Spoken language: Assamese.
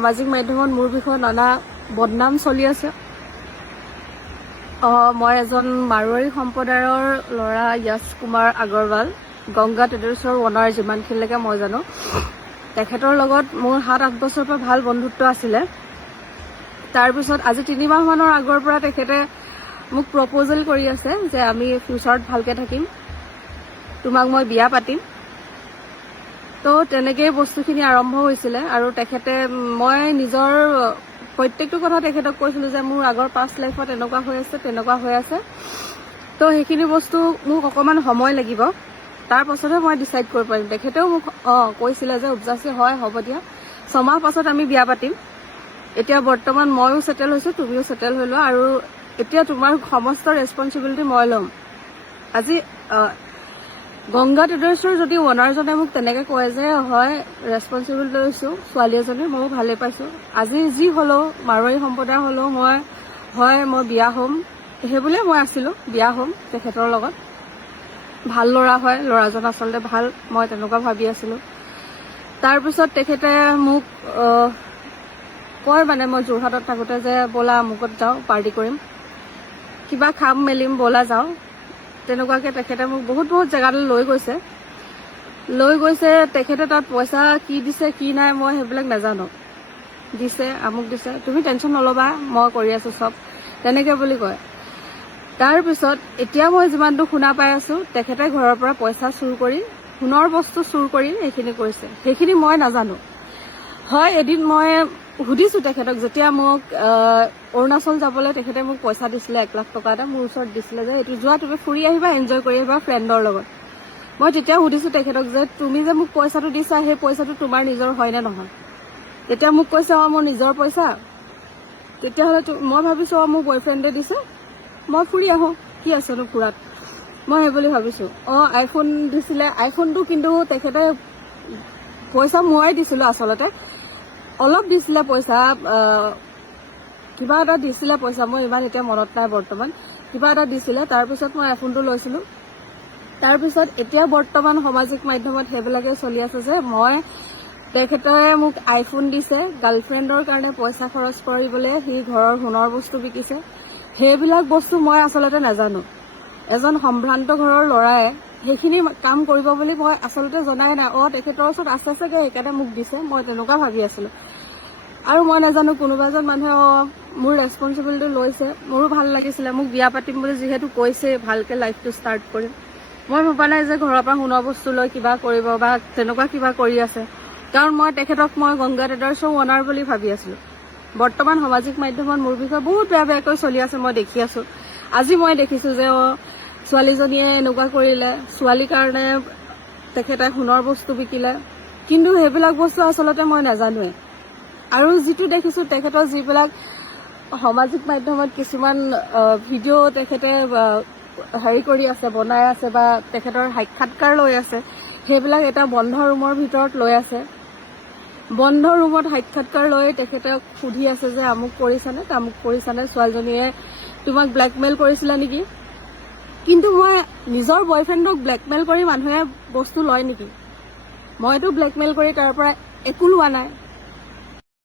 সামাজিক মাধ্যমত মোৰ বিষয়ে নানা বদনাম চলি আছে। মই এজন মাৰোৱাৰী সম্প্ৰদায়ৰ ল'ৰা য়শ কুমাৰ আগৰৱাল, গংগা ট্ৰেডাৰ্ছৰ ওনাৰ যিমানখিনিলৈকে মই জানো। তেখেতৰ লগত মোৰ 7-8 বছৰৰ পৰা ভাল বন্ধুত্ব আছিলে। তাৰপিছত আজি 3 মাহমানৰ আগৰ পৰা তেখেতে মোক প্ৰপ'জেল কৰি আছে যে আমি ফিউচাৰত ভালকৈ থাকিম, তোমাক মই বিয়া পাতিম। তো তেনেকেই বস্তুখিনি আৰম্ভ হৈছিলে আৰু তেখেতে মই নিজৰ প্ৰত্যেকটো কথা তেখেতক কৈছিলোঁ যে মোৰ আগৰ পাষ্ট লাইফত এনেকুৱা হৈ আছে তেনেকুৱা হৈ আছে, তো সেইখিনি বস্তু মোক অকণমান সময় লাগিব, তাৰ পাছতহে মই ডিচাইড কৰিব পাৰিম। তেখেতেও মোক কৈছিলে যে উপজাচি হয়, হ'ব দিয়া 6 মাহ পাছত আমি বিয়া পাতিম। এতিয়া বৰ্তমান ময়ো ছেটেল হৈছোঁ, তুমিও ছেটেল হৈ লোৱা, আৰু এতিয়া তোমাৰ সমস্ত ৰেছপনচিবিলিটি মই ল'ম। আজি গংগা ট্ৰেডাৰ্ছৰ যদি ওনাৰজনে মোক তেনেকৈ কয় যে হয় ৰেছপনচিবিলিটি লৈছোঁ ছোৱালী এজনী, ময়ো ভালেই পাইছোঁ। আজি যি হ'লেও মাৰোৱাৰী সম্প্ৰদায় হ'লেও মই বিয়া হ'ম, সেইবুলিয়ে মই আছিলোঁ, বিয়া হ'ম তেখেতৰ লগত। ভাল ল'ৰা হয়, ল'ৰাজন আচলতে ভাল, মই তেনেকুৱা ভাবি আছিলোঁ। তাৰপিছত তেখেতে মোক কয় মানে মই যোৰহাটত থাকোঁতে যে ব'লা আমুকত যাওঁ, পাৰ্টি কৰিম, কিবা খাম মেলিম, ব'লা যাওঁ। তেনেকুৱাকৈ তেখেতে মোক বহুত জেগালৈ লৈ গৈছে। তেখেতে তাত পইচা কি দিছে কি নাই মই সেইবিলাক নাজানো। দিছে, আমুক দিছে, তুমি টেনশ্যন নল'বা, মই কৰি আছোঁ চব, তেনেকৈ বুলি কয়। তাৰপিছত এতিয়া মই যিমানটো শুনা পাই আছোঁ, তেখেতে ঘৰৰ পৰা পইচা চুৰ কৰি, সোণৰ বস্তু চুৰ কৰি সেইখিনি কৰিছে। সেইখিনি মই নাজানো। হয়, এদিন মই সুধিছোঁ তেখেতক, যেতিয়া মোক অৰুণাচল যাবলৈ তেখেতে মোক পইচা দিছিলে 1 লাখ টকা এটা মোৰ ওচৰত দিছিলে যে এইটো যোৱা, তুমি ফুৰি আহিবা, এনজয় কৰি আহিবা ফ্ৰেণ্ডৰ লগত। মই তেতিয়া সুধিছোঁ তেখেতক যে তুমি যে মোক পইচাটো দিছা, সেই পইচাটো তোমাৰ নিজৰ হয়নে নহয়? তেতিয়া মোক কৈছে মোৰ নিজৰ পইচা। তেতিয়াহ'লে মই ভাবিছোঁ মোৰ বয়ফ্ৰেণ্ডে দিছে, মই ফুৰি আহোঁ, কি আছেনো ফুৰাত, মই সেই বুলি ভাবিছোঁ। আইফোন দিছিলে, আইফোনটো কিন্তু তেখেতে পইচা ময়ে দিছিলোঁ আচলতে, অলপ দিছিলে পইচা, কিবা এটা দিছিলে পইচা, মই ইমান এতিয়া মনত নাই বৰ্তমান, কিবা এটা দিছিলে। তাৰপিছত মই আইফোনটো লৈছিলোঁ। তাৰপিছত এতিয়া বৰ্তমান সামাজিক মাধ্যমত সেইবিলাকে চলি আছে যে তেখেতে মোক আইফোন দিছে, গাৰ্লফ্ৰেণ্ডৰ কাৰণে পইচা খৰচ কৰিবলৈ সি ঘৰৰ সোণৰ বস্তু বিকিছে। সেইবিলাক বস্তু মই আচলতে নাজানো। এজন সম্ভ্ৰান্ত ঘৰৰ ল'ৰাই সেইখিনি কাম কৰিব বুলি মই আচলতে জনাই নাই। তেখেতৰ ওচৰত আছে চাগে সেইকাৰণে মোক দিছে, মই তেনেকুৱা ভাবি আছিলোঁ। আৰু মই নাজানো কোনোবা এজন মানুহে মোৰ ৰেছপনচিবিলিটি লৈছে, মোৰো ভাল লাগিছিলে। মোক বিয়া পাতিম বুলি যিহেতু কৈছে, ভালকৈ লাইফটো ষ্টাৰ্ট কৰিম, মই ভবা নাই যে ঘৰৰ পৰা সোণৰ বস্তু লৈ কিবা কৰিব বা তেনেকুৱা কিবা কৰি আছে। কাৰণ মই তেখেতক গংগা ট্ৰেডাৰ্ছৰ ওনাৰ বুলি ভাবি আছিলোঁ। বৰ্তমান সামাজিক মাধ্যমত মোৰ বিষয়ে বহুত বেয়াকৈ চলি আছে, মই দেখি আছোঁ। আজি মই দেখিছোঁ যে ছোৱালীজনীয়ে এনেকুৱা কৰিলে, ছোৱালীৰ কাৰণে তেখেতে সোণৰ বস্তু বিকিলে, কিন্তু সেইবিলাক বস্তু আচলতে মই নাজানোৱেই। আৰু যিটো দেখিছোঁ তেখেতৰ যিবিলাক সামাজিক মাধ্যমত কিছুমান ভিডিঅ' তেখেতে কৰি আছে, বনাই আছে বা তেখেতৰ সাক্ষাৎকাৰ লৈ আছে, সেইবিলাক এটা বন্ধ ৰুমৰ ভিতৰত লৈ আছে। বন্ধ ৰুমত সাক্ষাৎকাৰ লৈ তেখেতক সুধি আছে যে আমুক কৰিছানে, তামুক কৰিছানে, ছোৱালীজনীয়ে তোমাক ব্লেকমেইল কৰিছিলে নেকি? কিন্তু মই নিজৰ বয়ফ্ৰেণ্ডক ব্লেকমেইল কৰি মানুহে বস্তু লয় নেকি? মইতো ব্লেকমেইল কৰি তাৰ পৰা একো লোৱা নাই।